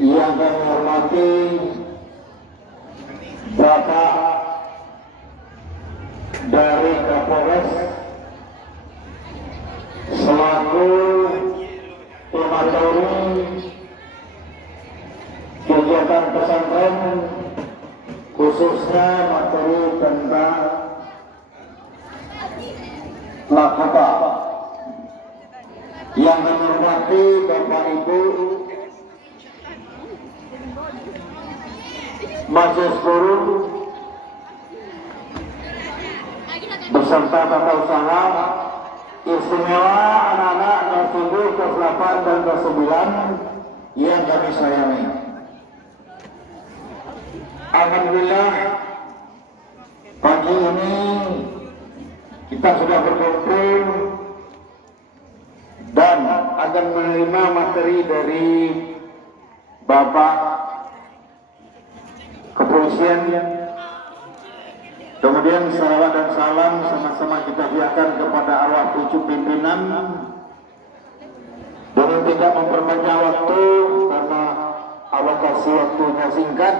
yang kami hormati Bapak dari Kapolres selaku pematori kegiatan pesantren, khususnya materi tentang narkoba. Yang kami hormati Bapak Ibu Majelis Guru beserta tata usaha, istimewa anak-anak kelas 7, kelas 8 dan kelas 9 yang kami sayangi. Alhamdulillah pagi ini kita sudah berkumpul dan akan menerima materi dari Bapak Kepolisian. Kemudian salawat dan salam sama-sama kita biarkan kepada arwah 7 pimpinan. Dengan tidak memperpanjang waktu karena alokasi waktunya singkat,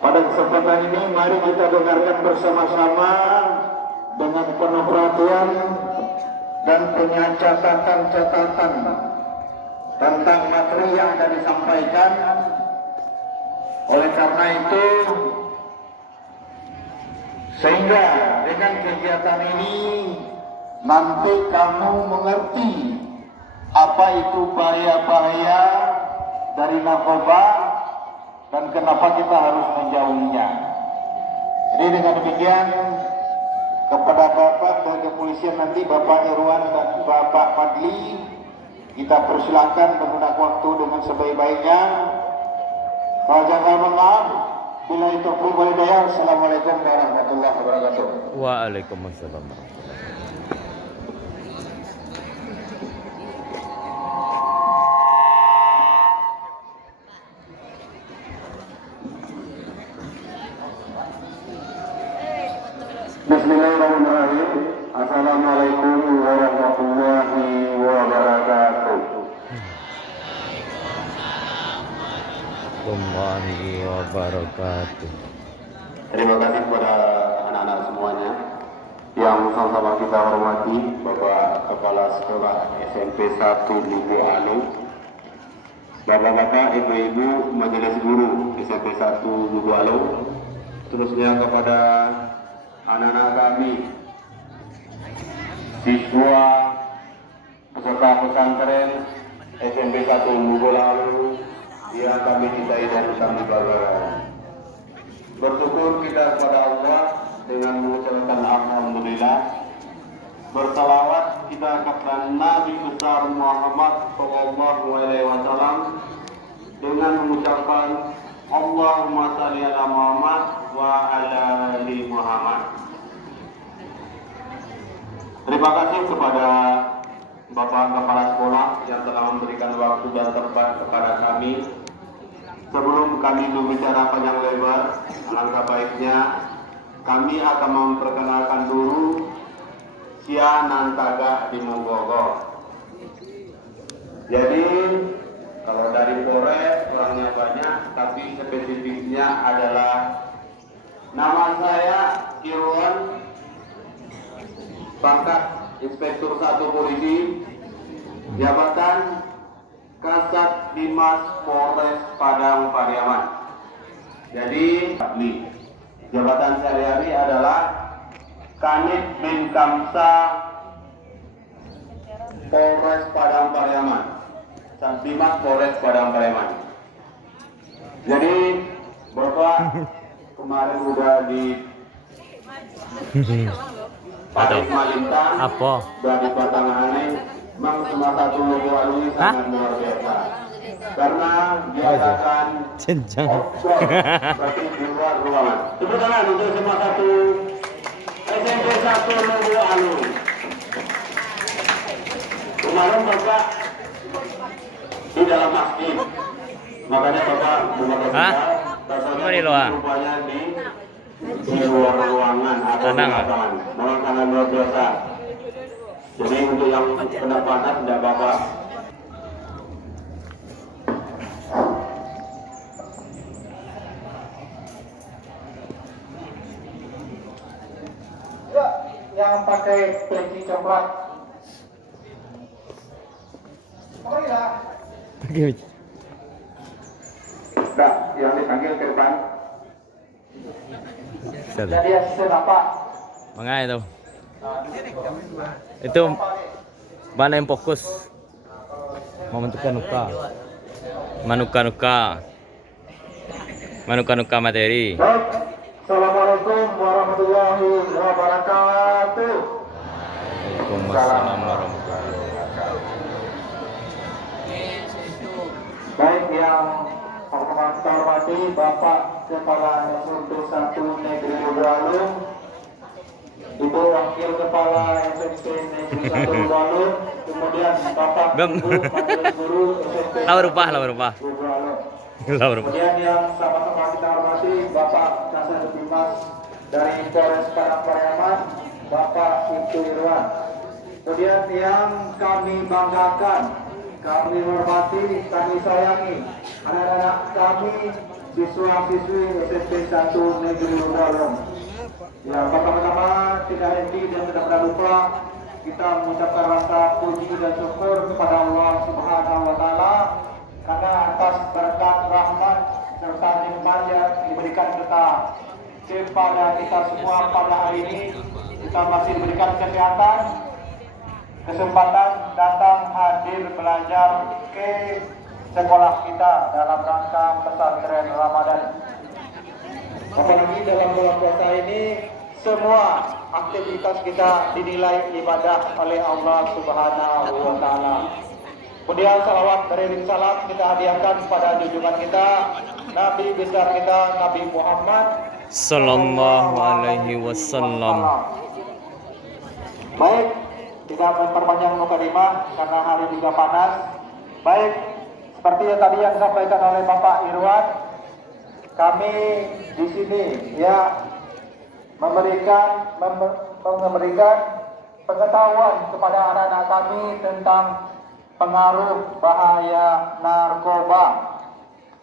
pada kesempatan ini mari kita dengarkan bersama-sama dengan penuh perhatian dan punya catatan-catatan tentang materi yang akan disampaikan. Oleh karena itu, sehingga dengan kegiatan ini nanti kamu mengerti apa itu bahaya-bahaya dari narkoba dan kenapa kita harus menjauhinya. Jadi dengan demikian, kepada Bapak dari Kepolisian nanti Bapak Irwan dan Bapak Fadli, kita persilakan menggunakan waktu dengan sebaik-baiknya. Jangan maaf. Bila itu berhidayah. Assalamualaikum warahmatullahi wabarakatuh. Waalaikumsalam. Bismillahirrahmanirrahim. Assalamualaikum warahmatullahi wabarakatuh. Warahmatullahi wabarakatuh. Terima kasih kepada anak-anak semuanya yang sama-sama kita hormati Bapak Kepala Sekolah SMP 1 Lubu Alu, Bapak-bapak, Ibu-ibu Majelis Guru SMP 1 Lubu Alu, terusnya kepada anak-anak kami, siswa peserta pesantren SMP 1 Lubu Alu yang kami cintai dan kami banggakan. Bersyukur kita kepada Allah dengan mengucapkan alhamdulillah. Bersalawat kita kepada Nabi besar Muhammad sallallahu alaihi wasallam dengan mengucapkan Allahumma shalli ala Muhammad wa ala ali Muhammad. Terima kasih kepada Bapak Kepala Sekolah yang telah memberikan waktu dan tempat kepada kami. Sebelum kami berbicara panjang lebar, alangkah baiknya kami akan memperkenalkan dulu Sia Nantaga di Monggogo. Jadi kalau dari Polres orangnya banyak, tapi spesifiknya adalah nama saya Irwan, pangkat Inspektur 1 Polisi, jabatan Kasat Dimas Polres Padang Pariaman. Jadi, jabatan sehari-hari adalah Kanit Binkamsa Polres Padang Pariaman. Kasat Dimas Polres Padang Pariaman. Jadi, Bapak kemarin udah di Paris Malintang, dari Batanghari. Memang cuma 1 Lubu Alu ini sangat luar biasa karena diadakan offshore, berarti di luar ruangan. Tepuk tangan untuk semua SMP 1 Lubu Alu. Kemarin Bapak di dalam masjid, makanya Bapak Cuma di luar. rupanya di luar ruangan atau di lapangan. Memang sangat luar biasa. Jadi untuk yang kena panas tidak apa-apa. yang pakai peci coklat. Oh iya. Nah, yang dipanggil ke depan. Jadi asisten apa? Mga itu. Itu mana yang fokus? Manuka-nuka. Manuka-nuka. Manuka-nuka materi. Baik. Assalamualaikum warahmatullahi wabarakatuh. Waalaikumsalam warahmatullahi wabarakatuh. Baik, yang saya hormati Bapak Kepala SMP 1 Negeri Udalung, Ibu Wakil Kepala SMP Negeri 1 Udalung, kemudian Bapak Ibu Majelis Guru SMP Laur upah. Udalung. Laur upah. Kemudian yang sama-sama kita hormati Bapak Kasat Bimas dari Polres Padang Pariaman, Bapak Ibtu Irwan. Kemudian yang kami banggakan, kami hormati, kami sayangi anak-anak kami, siswa-siswi SMP 1 Negeri Udalung. Ya, pertama-tama tidak henti dan tidak pernah lupa kita mengucapkan rasa puji dan syukur kepada Allah Subhanahu wa Ta'ala karena atas berkat rahmat serta nikmat yang diberikan kepada kita semua pada hari ini, kita masih diberikan kesehatan, kesempatan datang hadir belajar ke sekolah kita dalam rangka pesantren Ramadan. Apalagi dalam bulan puasa ini semua aktivitas kita dinilai ibadah oleh Allah Subhanahu wa Ta'ala. Kemudian salawat beriring salam kita hadiahkan pada junjungan kita, Nabi besar kita, Nabi Muhammad Sallallahu alaihi wasallam. Baik, tidak memperpanjang mukadimah karena hari juga panas. Baik, seperti yang tadi yang disampaikan oleh Bapak Irwan, kami di sini ya memberikan pengetahuan kepada anak-anak kami tentang pengaruh bahaya narkoba.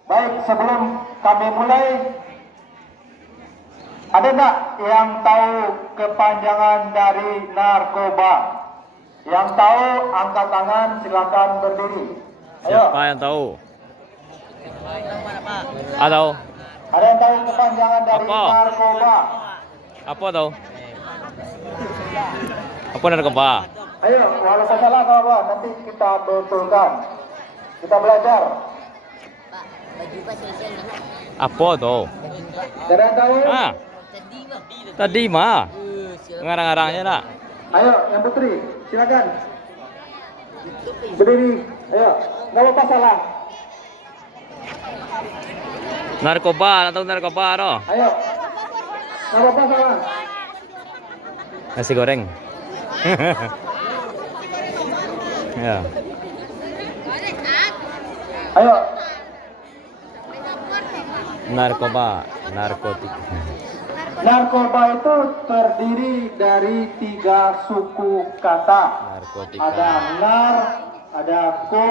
Baik, sebelum kami mulai, ada enggak yang tahu kepanjangan dari narkoba? Yang tahu angkat tangan, silakan berdiri. Ayo. Siapa yang tahu? Atau Ada yang tahu kepanjangan dari Apa? narkoba? apa tahu? Apa narkoba? Ayo, walaupun salah atau apa, nanti kita betulkan. Kita belajar. Apa tahu? Ada yang tahu? Ah, tadi mah ngarang-ngarangnya nak. Ayo, yang putri, silakan. Berdiri. Ayo, nggak apa-apa salah. Narkoba, atau narkoba no? Ayo, nggak apa-apa salah. Nasi goreng. Ya. Ayo, Narkoba, narkotik. narkoba itu terdiri dari 3 suku kata. Narkotika. Ada nar, ada ko,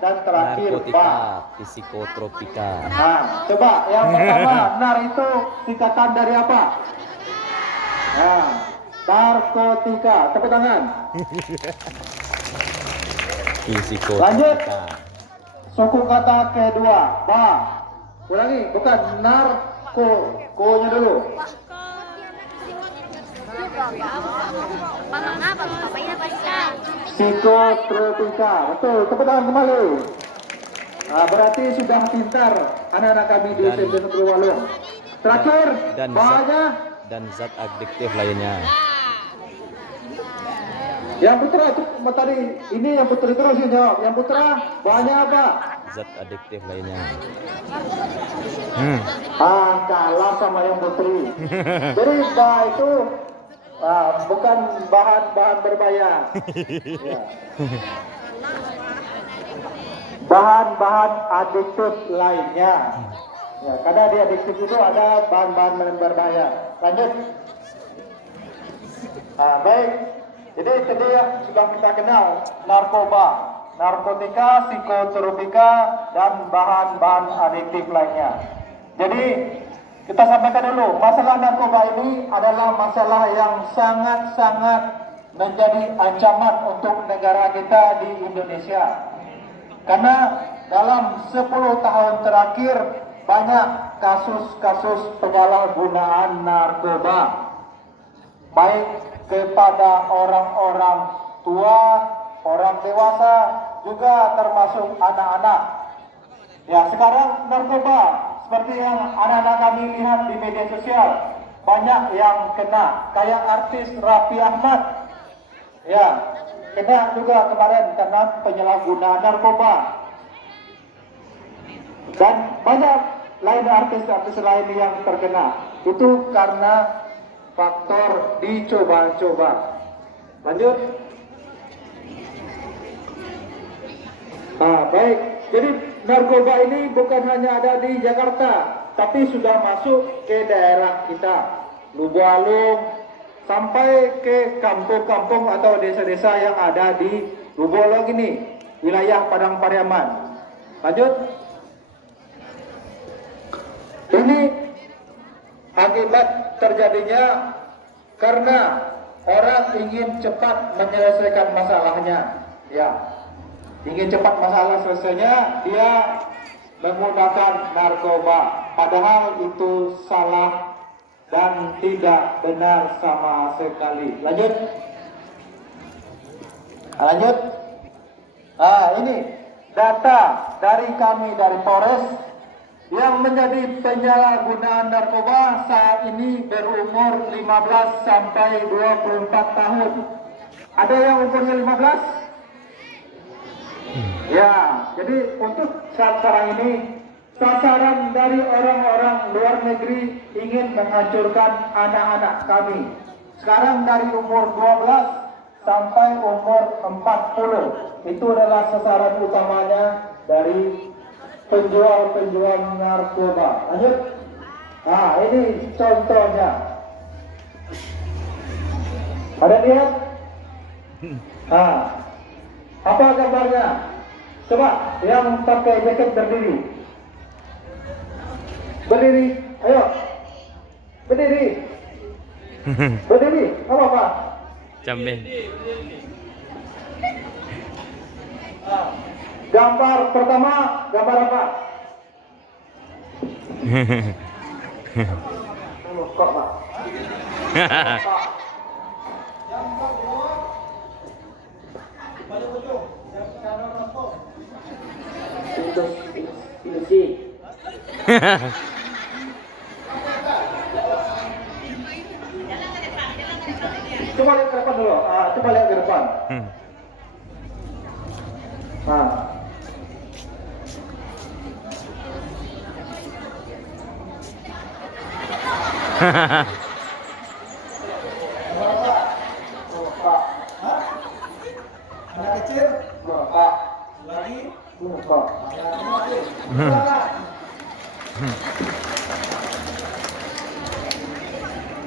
dan terakhir Narkotika, ba. psikotropika. Nah, coba yang pertama, nar itu singkatan dari apa? Nah, narkotika. Tepuk tangan. Lanjut. Psikotropika. Suku kata kedua, ba. Ulangi, bukan narko, ko-nya dulu. Psikotropika. Betul, tepuk tangan kembali. Nah, berarti sudah pintar anak-anak kami di Dan- SMP Negeri Walung. Terakhir, Dan bahaya. dan zat adiktif lainnya. Yang putra itu tadi, ini yang putri terus yang jawab. Yang putra, bahaya apa? Zat adiktif lainnya. Kalah sama yang putri. Jadi bah itu bukan bahan-bahan berbahaya. Ya. Bahan-bahan adiktif lainnya. Ya, karena di adiktif itu ada bahan-bahan berbahaya. Lanjut. Baik. Jadi tadi yang sudah kita kenal, narkoba, narkotika, psikotropika, dan bahan-bahan adiktif lainnya. Jadi kita sampaikan dulu, masalah narkoba ini adalah masalah yang sangat-sangat menjadi ancaman untuk negara kita di Indonesia. Karena dalam 10 tahun terakhir banyak kasus-kasus penyalahgunaan narkoba, baik kepada orang-orang tua, orang dewasa, juga termasuk anak-anak. Ya, sekarang narkoba seperti yang anak-anak kami lihat di media sosial, banyak yang kena, kayak artis Raffi Ahmad. Ya, kena juga kemarin karena penyalahgunaan narkoba. Dan banyak lain artis-artis lain yang terkena. Itu karena faktor dicoba-coba. Lanjut. Nah, baik. Jadi narkoba ini bukan hanya ada di Jakarta, tapi sudah masuk ke daerah kita, Lubu-Alung, sampai ke kampung-kampung atau desa-desa yang ada di Lubu-Alung ini, wilayah Padang Pariaman. Lanjut. Ini akibat terjadinya karena orang ingin cepat menyelesaikan masalahnya. Ya, ingin cepat masalah selesainya, dia menggunakan narkoba. Padahal itu salah dan tidak benar sama sekali. Lanjut. Lanjut. Ini data dari kami dari Polres. Yang menjadi penyalahgunaan narkoba saat ini berumur 15 sampai 24 tahun. Ada yang umurnya 15? Ya, jadi untuk saat sekarang ini sasaran dari orang-orang luar negeri ingin menghancurkan anak-anak kami. Sekarang dari umur 12 sampai umur 40. Itu adalah sasaran utamanya dari penjual-penjual narkoba. Lanjut. Nah, ini contohnya. Ada lihat? Nah, apa gambarnya? Coba yang pakai jaket berdiri. Berdiri, ayo. Berdiri. Berdiri, apa Pak? Jamben. Gambar pertama, gambar apa? Kok Pak? Coba lihat ke depan dulu. Coba lihat ke depan. Anak kecil, Pak. Lagi, Pak.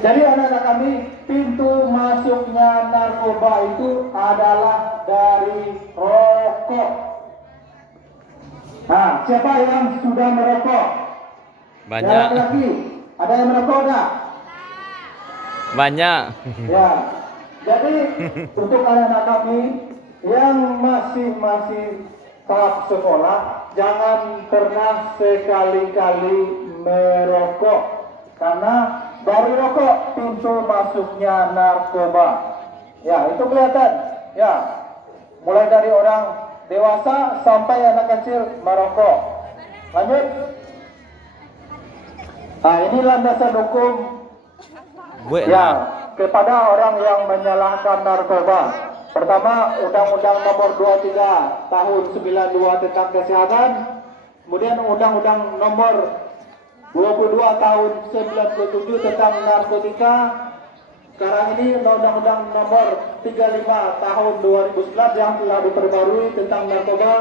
Jadi anak-anak kami, pintu masuknya narkoba itu adalah dari rokok. Nah, siapa yang sudah merokok? Banyak. Lagi, ada yang merokok enggak? Banyak. Ya, jadi untuk anak-anak kami yang masih tahap sekolah, jangan pernah sekali-kali merokok, karena dari rokok pintu masuknya narkoba. Ya, itu kelihatan. Ya, mulai dari orang dewasa sampai anak kecil merokok. Lanjut. Nah, ini landasan hukum ya kepada orang yang menyalahkan narkoba. Pertama, Undang-Undang Nomor 23 Tahun 92 tentang kesehatan, kemudian Undang-Undang Nomor 22 Tahun 97 tentang narkotika. Sekarang ini Undang-Undang Nomor 35 Tahun 2011 yang telah diperbarui tentang narkoba,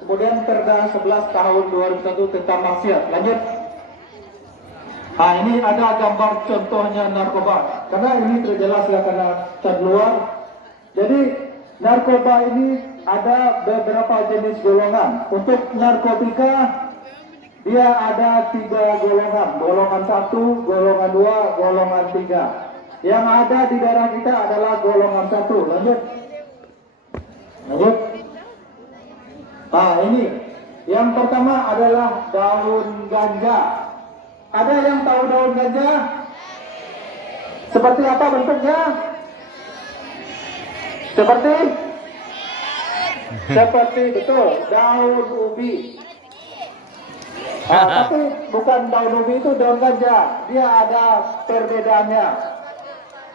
kemudian Perda 11 Tahun 2001 tentang maksiat. Lanjut. Nah, ini ada gambar contohnya narkoba, karena ini terjelas ya karena cat luar. Jadi narkoba ini ada beberapa jenis golongan. Untuk narkotika dia ada 3 golongan, golongan 1, golongan 2, golongan 3. Yang ada di daerah kita adalah golongan 1. Lanjut. Nah ini, yang pertama adalah daun ganja. Ada yang tahu daun ganja? Seperti apa bentuknya? Seperti betul, daun ubi. Tapi bukan daun ubi, itu daun ganja. Dia ada perbedaannya.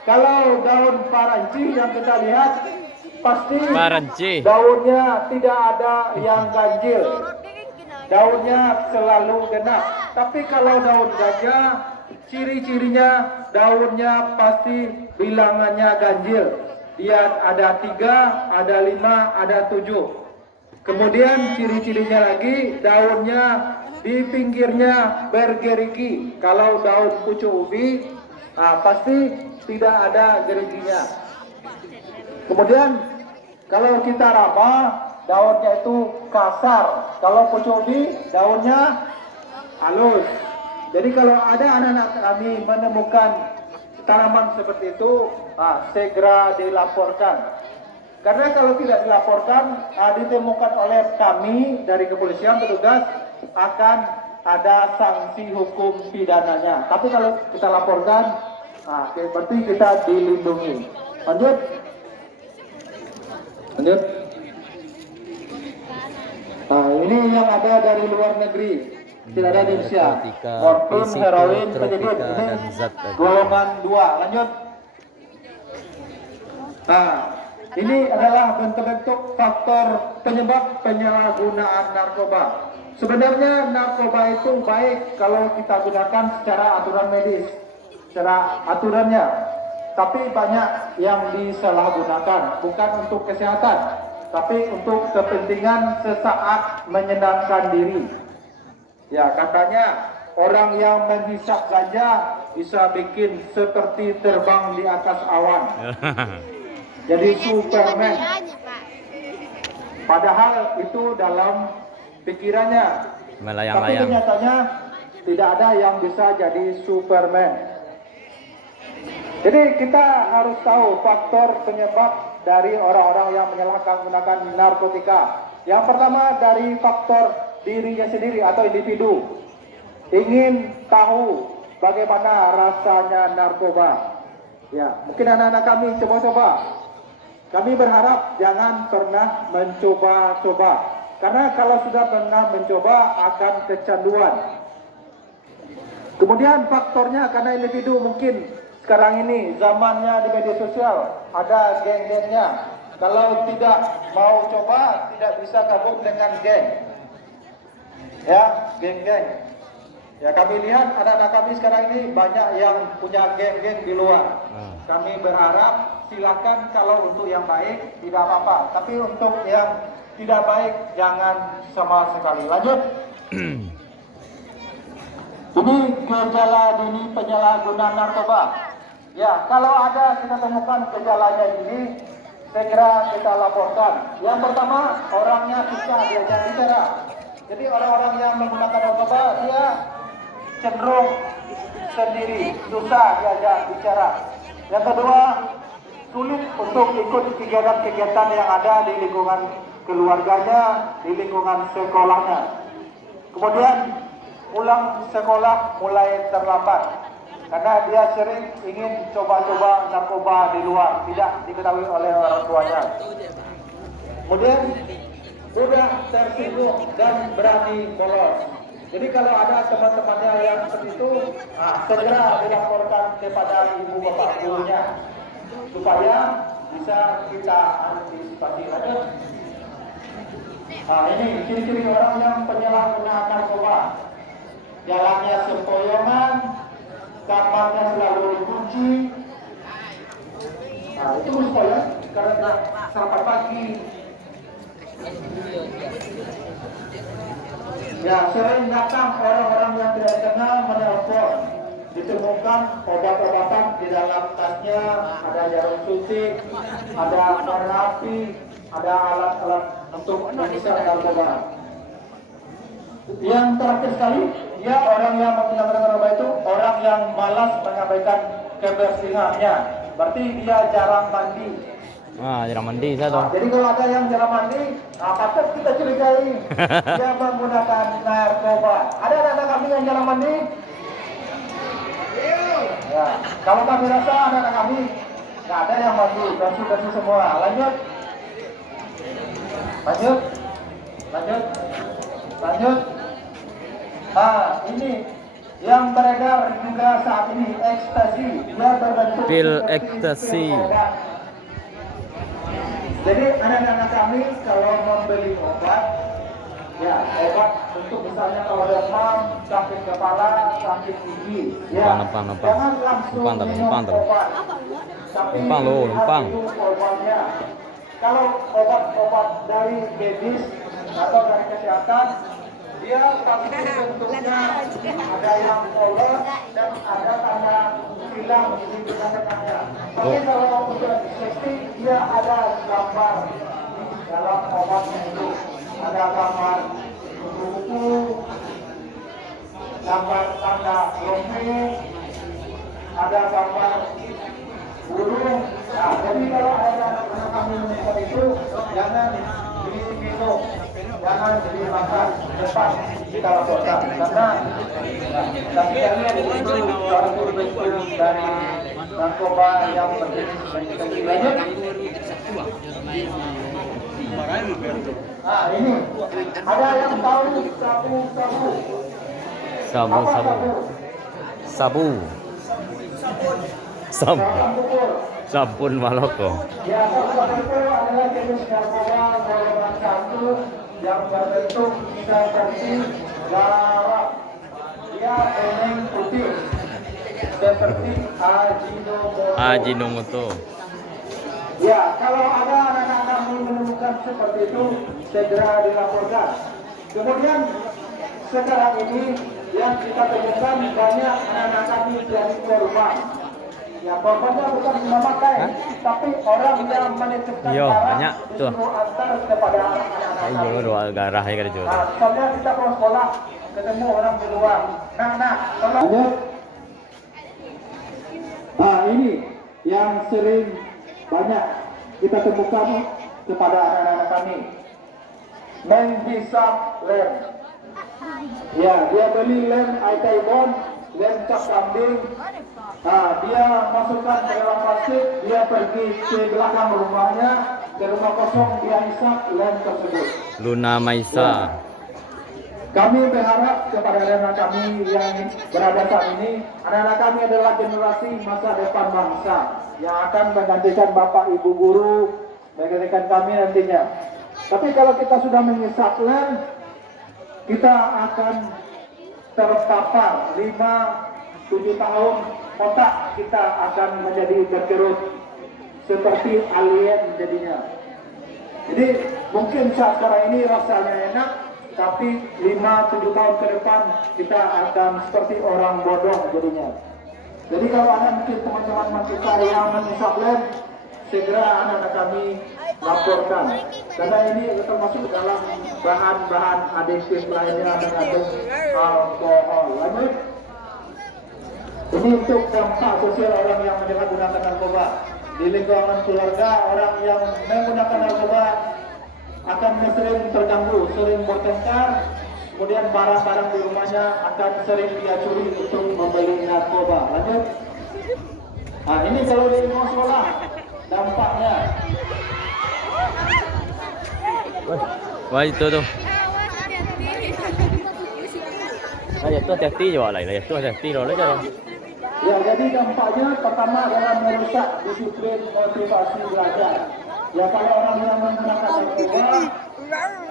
Kalau daun paranci yang kita lihat, pasti Paranci. daunnya tidak ada yang ganjil. Daunnya selalu genap. Tapi kalau daun ganja, ciri-cirinya daunnya pasti bilangannya ganjil. Dia ada 3, ada 5, ada 7. Kemudian ciri-cirinya lagi, daunnya di pinggirnya bergerigi. Kalau daun pucuk ubi, pasti tidak ada geriginya. Kemudian kalau kita raba, daunnya itu kasar. Kalau pucuk ubi, daunnya halus. Jadi kalau ada anak-anak kami menemukan tanaman seperti itu, segera dilaporkan. Karena kalau tidak dilaporkan, ditemukan oleh kami dari kepolisian, petugas, akan ada sanksi hukum pidananya. Tapi kalau kita laporkan, berarti kita dilindungi. Lanjut. Nah, ini yang ada dari luar negeri, tidak ada di Indonesia. Morfin, heroin, penyedot, ini golongan 2. Lanjut. Nah, ini adalah bentuk-bentuk faktor penyebab penyalahgunaan narkoba. Sebenarnya narkoba itu baik kalau kita gunakan secara aturan medis, secara aturannya. Tapi banyak yang disalahgunakan, bukan untuk kesehatan, tapi untuk kepentingan sesaat menyenangkan diri. Ya, katanya orang yang menghisap ganja bisa bikin seperti terbang di atas awan. Jadi Superman. Padahal itu dalam pikirannya. Tapi kenyataannya tidak ada yang bisa jadi Superman. Jadi kita harus tahu faktor penyebab dari orang-orang yang menyalahgunakan narkotika. Yang pertama dari faktor dirinya sendiri atau individu. Ingin tahu bagaimana rasanya narkoba. Ya, mungkin anak-anak kami coba-coba. Kami berharap jangan pernah mencoba-coba. Karena kalau sudah pernah mencoba akan kecanduan. Kemudian faktornya karena individu mungkin sekarang ini zamannya di media sosial ada geng-gengnya. Kalau tidak mau coba tidak bisa gabung dengan geng. Ya, geng-geng. Ya, kami lihat anak-anak kami sekarang ini banyak yang punya geng-geng di luar. Kami berharap silakan kalau untuk yang baik tidak apa-apa, tapi untuk yang tidak baik jangan sama sekali. Lanjut. Ini gejala dini penyalahgunaan narkoba. Ya, kalau ada kita temukan gejalanya ini, segera kita laporkan. Yang pertama, orangnya susah diajak bicara. Jadi orang-orang yang menggunakan narkoba dia cenderung sendiri, susah diajak bicara. Yang kedua, sulit untuk ikut kegiatan-kegiatan yang ada di lingkungan keluarganya, di lingkungan sekolahnya. Kemudian pulang sekolah mulai terlambat karena dia sering ingin coba-coba narkoba di luar, tidak diketahui oleh orang tuanya. Kemudian mudah tersinggung dan berani bolos. Jadi kalau ada teman-temannya yang seperti itu, segera dilaporkan kepada ibu bapak gurunya supaya bisa kita antisipasi. Lanjut. Ini ciri-ciri orang yang penyalahgunaan narkoba. Jalannya sempoyongan, kamarnya selalu dikunci. Itu supaya karena sarapan pagi. Ya, sering datang orang-orang yang tidak dikenal menelpon. Ditemukan obat-obatan di dalam tasnya, ada jarum suntik, ada korek api, ada alat-alat untuk menghisap narkoba. Yang terakhir sekali, dia orang yang menggunakan narkoba itu orang yang malas menyampaikan kebersihannya. Berarti dia jarang mandi. Ah, jarang mandi saya tuh. Jadi kalau ada yang jarang mandi, patut kita curigai dia menggunakan narkoba. Ada anak-anak kami yang jarang mandi? Ya, kalau kami rasa anak-anak kami nggak ada yang mandi, bersih-bersih semua. Lanjut. Ini yang beredar juga saat ini ekstasi. Dia berbentuk Pil seperti ekstasi. pil obat. Jadi anak-anak kami kalau membeli obat, ya obat untuk misalnya kalau demam, sakit kepala, sakit gigi, ya Numpang. jangan langsung Numpang. minum obat. Tapi Numpang loh, lihat numpang. dulu obatnya. Kalau obat-obat dari medis atau dari kesehatan, dia pasti bentuknya ada yang polos dan ada tanda hilang di tengah-tengahnya. Tapi kalau untuk safety, dia ada gambar dalam obatnya itu. Ada gambar buku, gambar tanda lombe, ada gambar burung. Nah, jadi kalau ada anak-anak kami minum itu, jangan diminum, jangan dimakan cepat kita lakukan. Karena kami lihat itu suatu bentuk dari narkoba yang berjenis lanjut. Nah, ini ada yang tahu sabu-sabu. Apa sabu? Sabun Maloko. Ya, sabu itu adalah jenis narkoba golongan 1 yang berbentuk seperti garam. Dia kuning putih seperti Ajinomoto. Ya, kalau ada anak-anak kami menemukan seperti itu, segera dilaporkan. Kemudian sekarang ini yang kita temukan banyak anak-anak kami jadi korban. Ya, korbannya bukan memakai, tapi orang yang menitipkan Yo, darah banyak tuh. disuruh antar kepada anak-anak kami. Ayo doa garah ya kerja. Nah, soalnya kita pulang sekolah ketemu orang di luar. Tolong. Nah, ini yang sering banyak kita temukan kepada anak-anak kami. Menghisap lem. Ya, dia beli lem Aitaibon, lem cap kambing. Nah, dia masukkan ke dalam plastik, dia pergi ke belakang rumahnya, ke rumah kosong, dia hisap lem tersebut. Luna Maisa. Kami berharap kepada anak-anak kami yang berada saat ini, anak-anak kami adalah generasi masa depan bangsa yang akan menggantikan bapak ibu guru, menggantikan kami nantinya. Tapi kalau kita sudah mengisap lem, kita akan terpapar 5-7 tahun, otak kita akan menjadi berkerut seperti alien jadinya. Jadi mungkin saat sekarang ini rasanya enak, tapi 5-7 tahun ke depan kita akan seperti orang bodoh jadinya. Jadi kalau ada mungkin teman-teman kita yang mengisap lem, segera anak-anak kami laporkan. Karena ini termasuk dalam bahan-bahan adiktif lainnya mengandung alkohol. Lanjut. Ini untuk dampak sosial orang yang menyalahgunakan narkoba. Di lingkungan keluarga, orang yang menggunakan narkoba akan sering terganggu, sering bertengkar, kemudian barang-barang di rumahnya akan sering dia curi untuk membeli narkoba. Lanjut. Nah, ini kalau di lingkungan sekolah, dampaknya. Wah itu tuh. Itu hati-hati juga lah, itu hati-hati loh aja. Ya, jadi dampaknya pertama adalah merusak disiplin motivasi belajar. Ya, kalau orang yang menggunakan narkoba,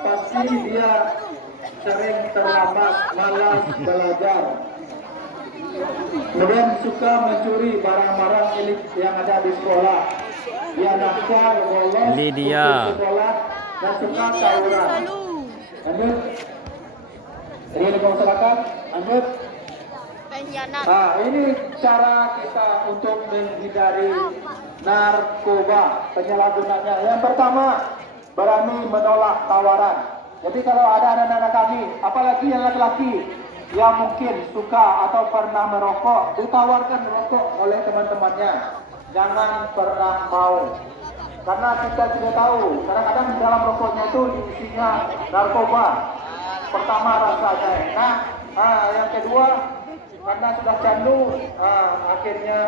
pasti dia sering terlambat, malas belajar. Kemudian suka mencuri barang-barang milik yang ada di sekolah. Dia nakal, bolos, Ini dia. putus sekolah, dan suka tawuran. Lanjut. Ini di masyarakat. Lanjut. Nah, ini cara kita untuk menghindari narkoba, penyalahgunanya. Yang pertama, berani menolak tawaran. Jadi kalau ada anak-anak kami, apalagi yang laki-laki yang mungkin suka atau pernah merokok, ditawarkan rokok oleh teman-temannya. Jangan pernah mau. Karena kita tidak tahu, kadang-kadang di dalam rokoknya itu isinya narkoba. Pertama rasanya enak, yang kedua karena sudah candu, akhirnya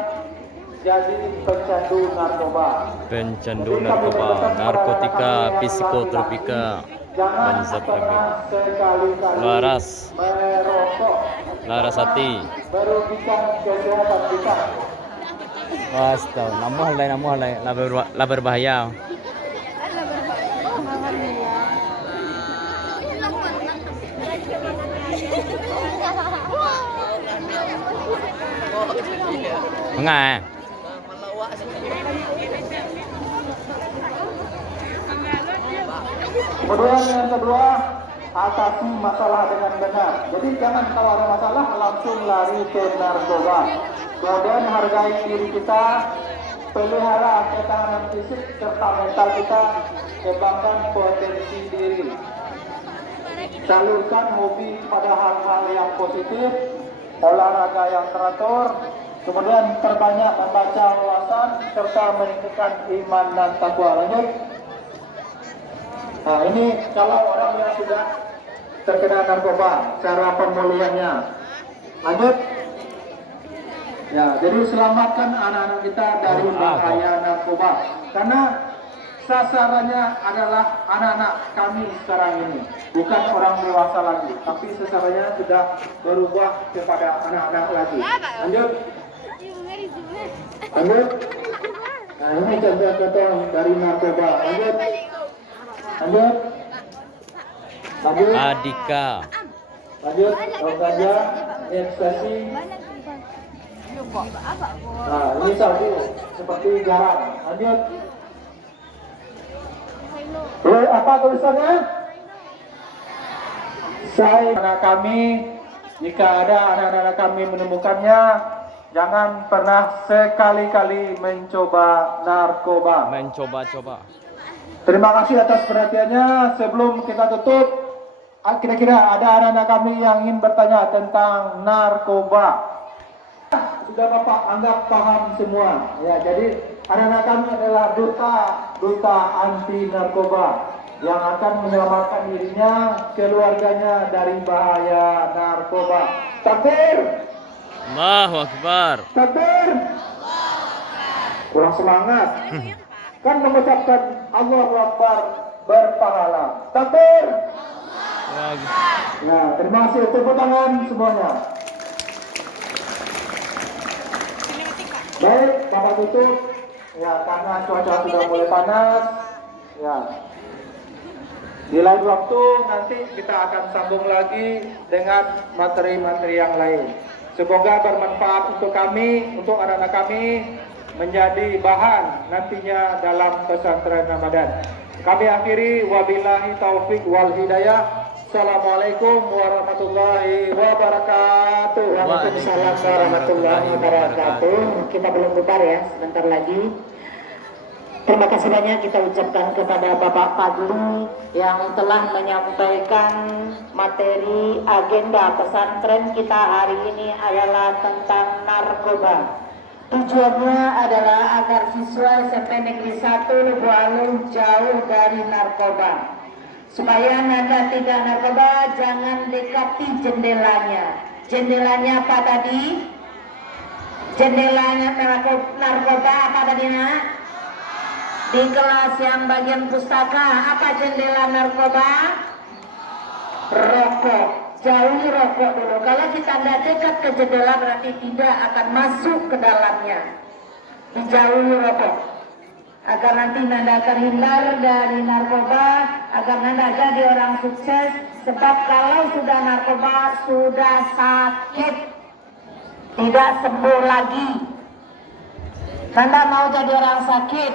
jadi pencandu narkoba. Pencandu narkoba, narkotika, psikotropika, benzodiazepina. Laras, Merokok Larasati. merugikan kesehatan kita. Astaga, namuh halai, lah berbahaya. Enggak. Kemudian yang kedua, atasi masalah dengan benar. Jadi jangan kalau ada masalah langsung lari ke narkoba. Kemudian hargai diri kita, pelihara ketahanan fisik serta mental kita, kembangkan potensi diri. Salurkan hobi pada hal-hal yang positif, olahraga yang teratur, kemudian perbanyak membaca wawasan serta meningkatkan iman dan takwa. Lanjut. Nah, ini kalau orang yang sudah terkena narkoba, cara pemulihannya. Lanjut. Ya, jadi selamatkan anak-anak kita dari bahaya narkoba. Karena sasarannya adalah anak-anak kami sekarang ini, bukan orang dewasa lagi, tapi sasarannya sudah berubah kepada anak-anak lagi. Lanjut. Lanjut. Nah, ini contoh-contoh dari narkoba. Lanjut. Lanjut. Lanjut. Adika. Lanjut. Ganja, ekstasi. Nah, ini sabu seperti garam. Lanjut. Apa tulisannya? Saya anak kami, jika ada anak-anak kami menemukannya, jangan pernah sekali-kali mencoba narkoba. Mencoba-coba. Terima kasih atas perhatiannya. Sebelum kita tutup, kira-kira ada anak-anak kami yang ingin bertanya tentang narkoba. Sudah Bapak anggap paham semua. Ya, jadi anak-anak kami adalah duta anti narkoba yang akan menyelamatkan dirinya, keluarganya dari bahaya narkoba. Takbir! Allahu Akbar. Takbir! Kurang semangat. Kan mengucapkan Allahu Akbar berpahala. Takbir! Nah, terima kasih. Tepuk tangan semuanya. Baik, Bapak tutup. Ya, karena cuaca sudah mulai panas. Ya. Di lain waktu nanti kita akan sambung lagi dengan materi-materi yang lain. Semoga bermanfaat untuk kami, untuk anak-anak kami, menjadi bahan nantinya dalam pesantren Ramadan. Kami akhiri, wabillahi taufik wal hidayah. Assalamualaikum warahmatullahi wabarakatuh. Waalaikumsalam warahmatullahi wabarakatuh. Kita belum bubar ya, sebentar lagi. Terima kasih banyak kita ucapkan kepada Bapak Fadli yang telah menyampaikan materi agenda pesantren kita hari ini adalah tentang narkoba. Tujuannya adalah agar siswa SMP Negeri 1 Lubuk Alung jauh dari narkoba. Supaya Anda tidak narkoba, jangan dekati jendelanya. Jendelanya apa tadi? Jendelanya narkoba apa tadi, Nak? Di kelas yang bagian pustaka, apa jendela narkoba? Rokok. Jauhi rokok dulu. Kalau kita tidak dekat ke jendela berarti tidak akan masuk ke dalamnya. Dijauhi rokok. Agar nanti Nanda terhindar dari narkoba, agar Nanda jadi orang sukses. Sebab kalau sudah narkoba, sudah sakit, tidak sembuh lagi. Nanda mau jadi orang sakit?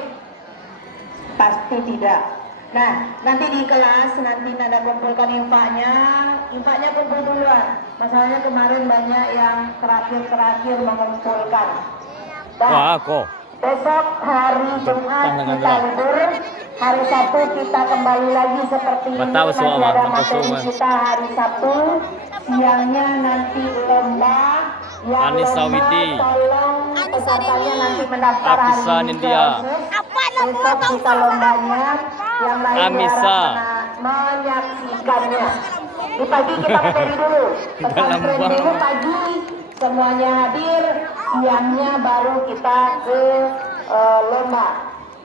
Pasti tidak. Nah, nanti di kelas, nanti Nanda kumpulkan infaknya kumpul duluan. Masalahnya kemarin banyak yang terakhir mengumpulkan. Wah, kok. Besok hari Jumat kita libur, hari Sabtu kita kembali lagi seperti ini. Betul, Masih semua, ada Bang. materi Betul, kita hari Sabtu, siangnya nanti lomba. Yang Anissa lomba Widi. tolong pesertanya nanti mendaftar hari Apisan ini. India. Besok kita lombanya, yang lain Amisa. menyaksikannya. Di pagi kita materi dulu, pesantren dulu pagi semuanya hadir, siangnya baru kita ke lomba.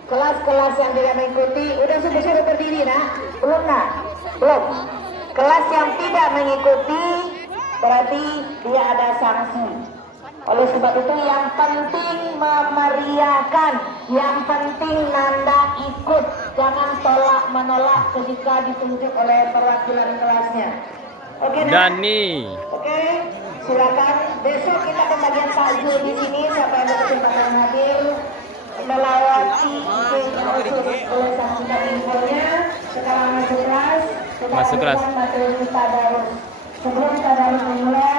Kelas-kelas yang tidak mengikuti, udah sudah berdiri nah? Belum nah? Belum. Kelas yang tidak mengikuti berarti dia ada sanksi. Oleh sebab itu yang penting memeriahkan, yang penting Nanda ikut, jangan tolak menolak ketika ditunjuk oleh perwakilan kelasnya. Oke, nah? Dani. Oke, silakan. Besok kita pembagian takjil di sini. Siapa yang berkesempatan hadir melewati boleh saksikan infonya. Sekarang masuk kelas. Kita Masuk kelas. lanjutkan materi tadarus. Sebelum tadarus dimulai,